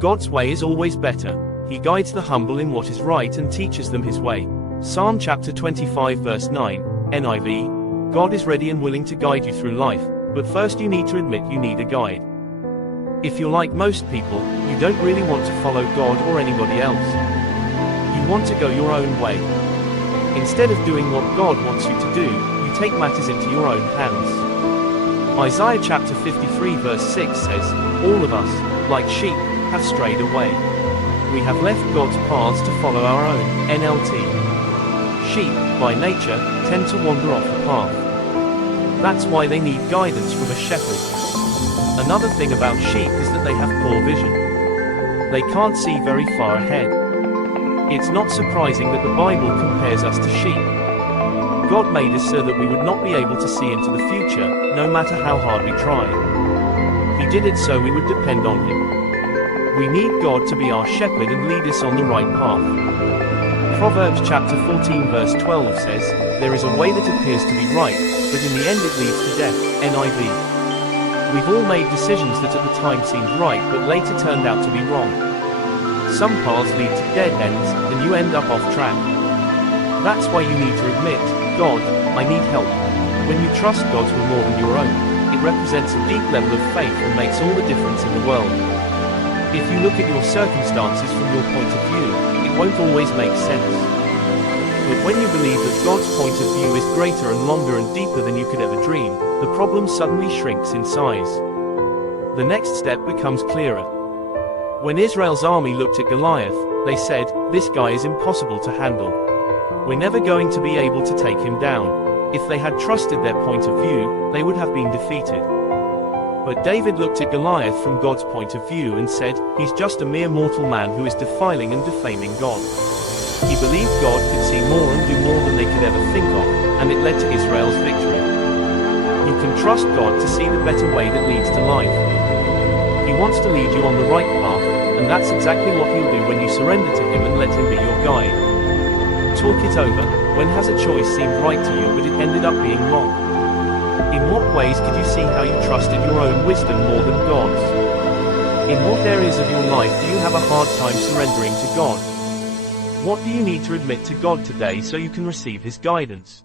God's way is always better. He guides the humble in what is right and teaches them his way. Psalm chapter 25 verse 9, NIV. God is ready and willing to guide you through life, but first you need to admit you need a guide. If you're like most people, you don't really want to follow God or anybody else. You want to go your own way. Instead of doing what God wants you to do, you take matters into your own hands. Isaiah chapter 53 verse 6 says, "All of us, like sheep, have strayed away. We have left God's paths to follow our own." NLT. Sheep, by nature, tend to wander off the path. That's why they need guidance from a shepherd. Another thing about sheep is that they have poor vision. They can't see very far ahead. It's not surprising that the Bible compares us to sheep. God made us so that we would not be able to see into the future, no matter how hard we try. He did it so we would depend on Him. We need God to be our shepherd and lead us on the right path. Proverbs chapter 14 verse 12 says, "There is a way that appears to be right, but in the end it leads to death." NIV. We've all made decisions that at the time seemed right but later turned out to be wrong. Some paths lead to dead ends, and you end up off track. That's why you need to admit, "God, I need help." When you trust God's will more than your own, it represents a deep level of faith and makes all the difference in the world. If you look at your circumstances from your point of view, it won't always make sense. But when you believe that God's point of view is greater and longer and deeper than you could ever dream, the problem suddenly shrinks in size. The next step becomes clearer. When Israel's army looked at Goliath, they said, "This guy is impossible to handle. We're never going to be able to take him down." If they had trusted their point of view, they would have been defeated. But David looked at Goliath from God's point of view and said, "He's just a mere mortal man who is defiling and defaming God." He believed God could see more and do more than they could ever think of, and it led to Israel's victory. You can trust God to see the better way that leads to life. He wants to lead you on the right path, and that's exactly what He'll do when you surrender to Him and let Him be your guide. Talk it over. When has a choice seemed right to you but it ended up being wrong? In what ways could you see how you trusted your own wisdom more than God's? In what areas of your life do you have a hard time surrendering to God? What do you need to admit to God today so you can receive His guidance?